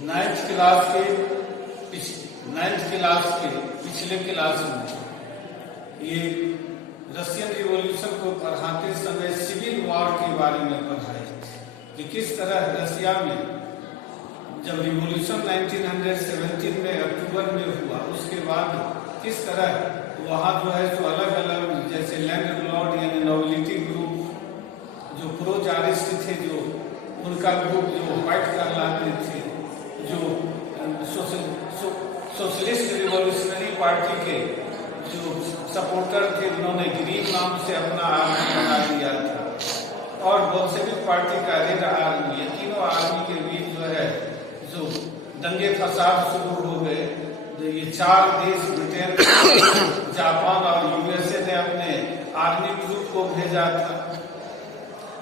Ninth class के पिछले class में ये रशियन रिवॉल्यूशन को पढ़ाते समय सिविल वॉर के बारे में पढ़ाए कि किस तरह रशिया में जब रिवॉल्यूशन 1917 में अक्टूबर में हुआ, उसके बाद किस तरह वहाँ जो है जो अलग अलग जैसे लैंडलॉर्ड यानी नोबिलिटी ग्रुप, जो प्रो जारिस्ट थे, जो उनका ग्रुप जो फाइट कहलाते थे, जो सोशलिस्ट रिवॉल्यूशनरी पार्टी के जो सपोर्टर थे, उन्होंने ग्रीन नाम से अपना आर्मी बना लिया था, और बोल्शेविक पार्टी का रेड आर्मी, ये तीनों आर्मी के बीच जो है जो दंगे फसाद शुरू हो गए। ये चार देश ब्रिटेन, जापान और यूएसए ने अपने आर्मी ग्रुप को भेजा था।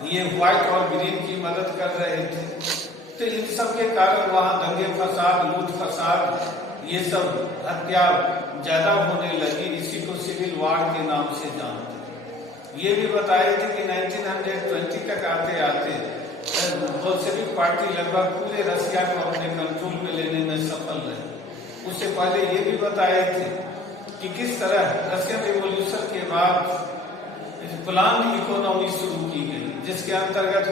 ये व्हाइट और ग्रीन की मदद कर रहे थे। तो इन सब के कारण वहाँ दंगे फसाद, लूट फसाद, ये सब हत्या ज्यादा होने लगी। इसी को सिविल वॉर के नाम से जानते हैं। ये भी बताए थे कि 1920 तक आते आते बोल्शेविक पार्टी लगभग पूरे रशिया को अपने कंट्रोल में लेने में सफल रही। उससे पहले ये भी बताए थे कि किस तरह रशियन रिवॉल्यूशन के बाद प्लान इकोनॉमी शुरू की गई, जिसके अंतर्गत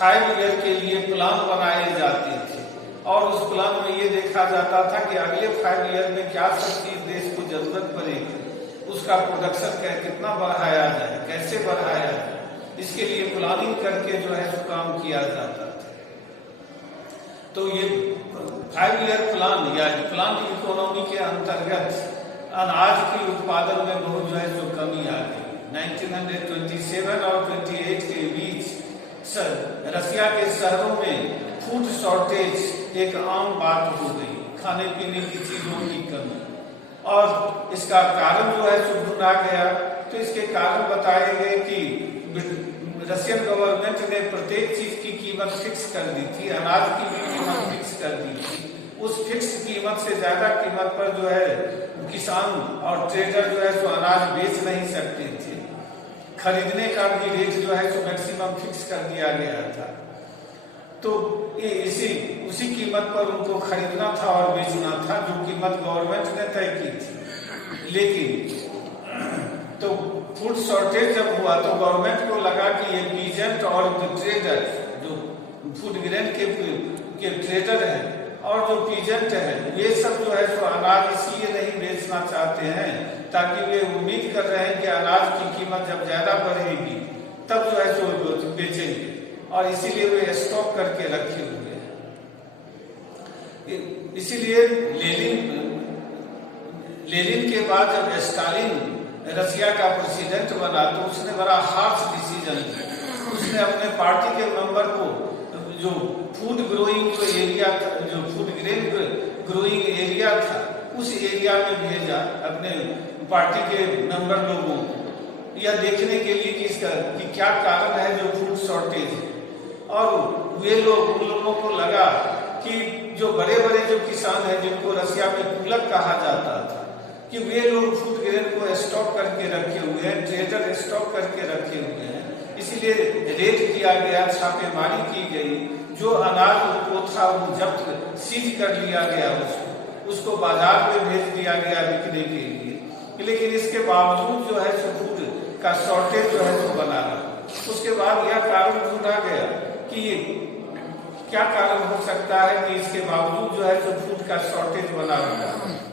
5 ईयर के लिए प्लान बनाए जाते थे, और उस प्लान में ये देखा जाता था कि अगले 5 ईयर में क्या सब चीज देश को जरूरत पड़ेगी, उसका प्रोडक्शन कितना बढ़ाया जाए, कैसे बढ़ाया जाए, इसके लिए प्लानिंग करके जो है तो काम किया जाता था। तो ये 5 ईयर प्लान या प्लान इकोनॉमी के अंतर्गत अनाज के उत्पादन में बहुत जो है जो कमी आ गई। 1927 और 28 के बीच रशिया के शहरों में फूड शॉर्टेज एक आम बात हो गई, खाने पीने की चीजों की कमी, और इसका कारण जो है सो ढूंढा गया। तो इसके कारण बताए गए कि रशियन गवर्नमेंट ने प्रत्येक चीज की कीमत फिक्स कर दी थी, अनाज की भी कीमत फिक्स कर दी थी। उस फिक्स कीमत से ज्यादा कीमत पर जो है किसान और ट्रेडर जो है सो अनाज बेच नहीं सकते थे। खरीदने का भी रेट जो है सो मैक्सिमम फिक्स कर दिया गया था। तो ये उसी कीमत पर उनको खरीदना था और बेचना था, जो कीमत गवर्नमेंट ने तय की थी। लेकिन तो फूड शॉर्टेज जब हुआ तो गवर्नमेंट को लगा कि ये पीजेंट और ट्रेडर, जो फूड ग्रेन के ट्रेडर हैं और जो पीजेंट है, वे सब जो है तो अनाज इसलिए नहीं बेचना चाहते हैं ताकि वे उम्मीद कर रहे हैं कि अनाज की कीमत जब ज्यादा बढ़ेगी तब जो है तो बेचेंगे, और इसीलिए वे स्टॉक करके रखे हुए हैं। इसीलिए लेनिन के बाद जब स्टालिन रशिया का प्रेसिडेंट बना तो उसने बड़ा हार्श डिसीजन लिया। उसने अपने पार्टी के मेंबर को जो फूड ग्रोइंग जो एरिया था, जो फूड ग्रेन ग्रोइंग एरिया था, उस एरिया में भेजा अपने पार्टी के मेंबर लोगों को, यह देखने के लिए कि क्या कारण है जो फूड शॉर्टेज है। और वे लोग, उन लोगों को लगा कि जो बड़े बड़े जो किसान हैं, जिनको रशिया में कुलक कहा जाता था, कि वे लोग फूड ग्रेन को स्टॉक करके रखे हुए हैं, ट्रेडर स्टॉक करके रखे हुए हैं। इसीलिए रेड किया गया, छापेमारी की गई, जो अनाज को था वो जब्त सीज कर लिया गया, उसको बाजार में भेज दिया गया बिकने के लिए। लेकिन इसके बावजूद जो है फूड का शॉर्टेज जो है वो बना रहा। उसके बाद यह कारण ढूंढा गया कि ये क्या कारण हो सकता है कि इसके बावजूद जो है तो फूड का शॉर्टेज बना रहा।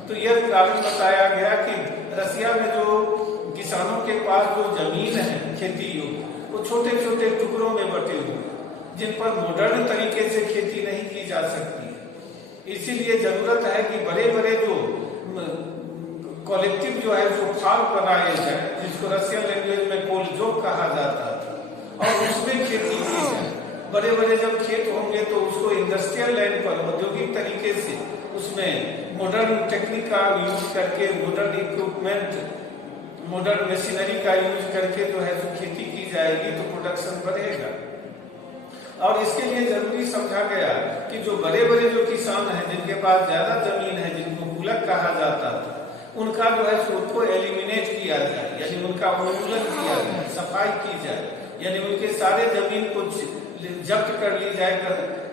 तो यह कारण बताया गया कि रशिया में जो किसानों के पास जो जमीन है खेती योग्य, वो छोटे छोटे टुकड़ों में बटे हुए, जिन पर मॉडर्न तरीके से खेती नहीं की जा सकती है। इसीलिए जरूरत है कि बड़े बड़े जो कलेक्टिव जो है जो फार्म बनाए जाए, जिसको रशियन लैंग्वेज में कोलजोक कहा जाता था, और उसमें खेती की जाए। बड़े बड़े जब खेत होंगे तो उसको इंडस्ट्रियल लैंड पर औद्योगिक तरीके से उसमें मॉडर्न टेक्निक का यूज करके, मॉडर्न इक्विपमेंट, मॉडर्न मशीनरी का यूज करके जो है तो खेती की जाएगी तो प्रोडक्शन बढ़ेगा। और इसके लिए जरूरी समझा गया कि जो बड़े बड़े जो किसान हैं, जिनके पास ज्यादा जमीन है, जिनको कुलक कहा जाता था, उनका जो है उसको एलिमिनेट किया जाए, यानी उनका उन्मूलन किया जाए, सफाई की जाए, यानी उनके सारे जमीन को जब्त कर ली जाए,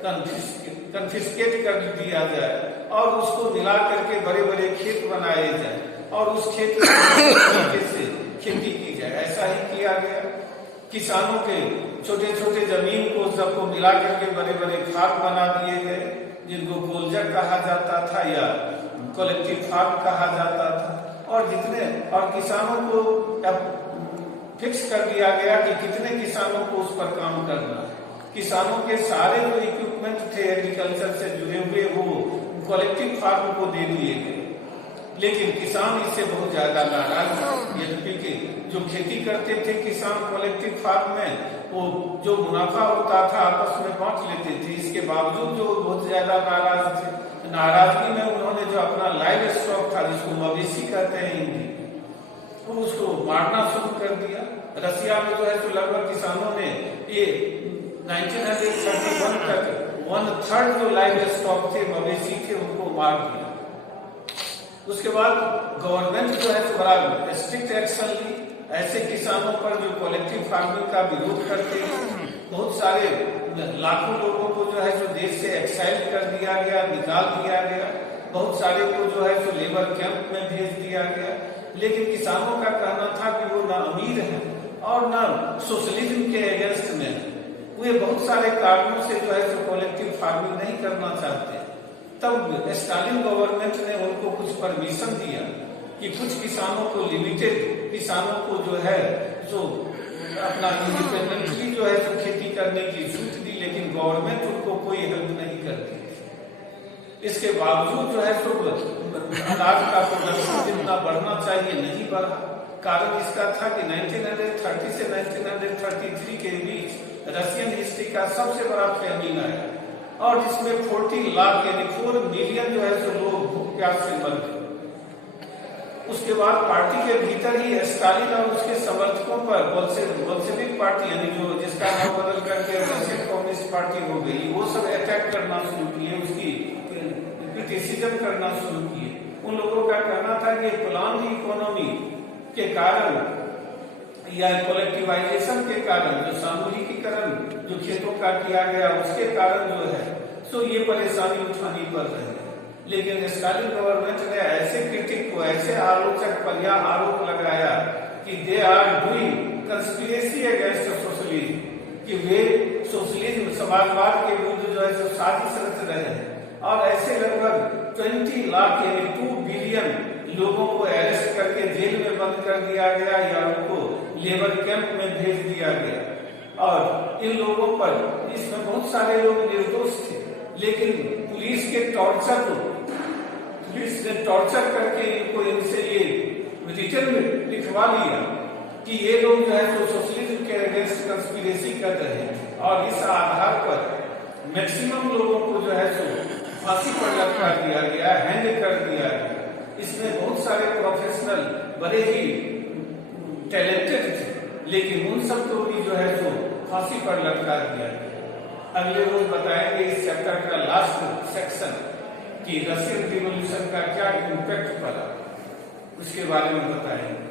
कन्फिस्केट कर दिया जाए और उसको मिला करके बड़े बड़े खेत बनाए जाए और उस खेत तरीके से खेती की जाए। ऐसा ही किया गया। किसानों के छोटे छोटे जमीन को सबको मिला करके बड़े बड़े फार्म बना दिए गए, जिनको गोल्जर कहा जाता था या कलेक्टिव फार्म कहा जाता था। और किसानों को अब फिक्स कर दिया गया कि कितने किसानों को उस पर काम करना है। किसानों के सारे जो इक्विपमेंट थे एग्रीकल्चर से जुड़े हुए वो कलेक्टिव फार्म को दे दिए गए, लेकिन किसान इससे बहुत ज्यादा नाराज थे। यद्यपि के जो खेती करते थे किसान कलेक्टिव फार्म में, वो जो मुनाफा होता था आपस में बांट लेते थे। इसके बावजूद जो बहुत ज्यादा नाराज थे, नाराजगी में उन्होंने जो अपना लाइव स्टॉक था, जिसको मवेशी कहते हैं हिंदी, तो उसको मारना शुरू कर दिया। रसिया में जो है तो लगभग किसानों ने ये 1931 तक 1/3 जो लाइव स्टॉक थे मवेशी थे उनको मार दिया। उसके बाद गवर्नमेंट जो है तो बड़ा स्ट्रिक्ट एक्शन ली ऐसे किसानों पर जो कलेक्टिव फार्मिंग का विरोध करते हैं। बहुत सारे लाखों लोगों को जो है तो देश से एक्साइल कर दिया गया, निकाल दिया गया। बहुत सारे को जो है तो लेबर कैंप में भेज दिया गया। लेकिन किसानों का कहना था कि वो ना अमीर है और ना सोशलिज्म के अगेंस्ट में है। वे बहुत सारे कारणों से जो है तो कलेक्टिव फार्मिंग नहीं करना चाहते। तब स्टालिन गवर्नमेंट ने उनको कुछ परमिशन दिया कि कुछ किसानों को लिमिटेड किसानों को जो है जो अपना इंडिपेंडेंटली जो है तो खेती करने की छूट दी, लेकिन गवर्नमेंट उनको कोई हेल्प नहीं करती। इसके बावजूद जो है तो अनाज का प्रोडक्शन जितना बढ़ना चाहिए नहीं बढ़ा। कारण इसका था कि 1930 से 1933 के बीच रशियन हिस्ट्री का सबसे बड़ा फैमिन आया और जिसमें 40 लाख यानी 4 मिलियन जो है तो लोग भूख प्यास से मर गए। उसके बाद पार्टी के भीतर ही स्टालिन और उसके समर्थकों पर बोल्शेविक पार्टी यानी जो जिसका नाम बदल करके रशियन कम्युनिस्ट पार्टी हो गई, वो सब अटैक करना शुरू किए, उसकी क्रिटिसिज्म करना शुरू किए। उन लोगों का कहना था कि प्लान इकोनॉमी के कारण या कलेक्टिवाइजेशन के कारण, जो सामूहिकीकरण जो खेतों का किया गया उसके कारण जो है सो ये परेशानी उठानी पड़ रही है। लेकिन स्टालिन गवर्नमेंट ने ऐसे क्रिटिक को, ऐसे आलोचक पर यह आरोप लगाया कि they are doing conspiracy against socialism, कि वे सोशलिज्म समाजवाद के विरुद्ध जो है सो साजिश रच रहे हैं। और ऐसे लगभग 20 लाख यानी 2 बिलियन लोगों को अरेस्ट करके जेल में बंद कर दिया गया या उनको लेबर कैंप में भेज दिया गया। और इन लोगों पर, इसमें बहुत सारे लोग निर्दोष थे, लेकिन पुलिस ने टॉर्चर करके इनको इनसे ये रिटर्न में लिखवा लिया कि ये लोग जो है तो सोशलिज्म के अगेंस्ट कंस्पिरेसी कर रहे हैं। और इस आधार पर मैक्सिमम लोगों को जो है तो फांसी पर लटका दिया गया, हैंग कर दिया गया। इसमें बहुत सारे प्रोफेशनल बड़े ही टैलेंटेड थे, लेकिन उन सबको भी जो है तो फांसी पर लटका दिया गया। अगले रोज बताएंगे इस चैप्टर का लास्ट सेक्शन कि रशियन रिवॉल्यूशन का क्या इम्पैक्ट पड़ा, उसके बारे में बताएंगे।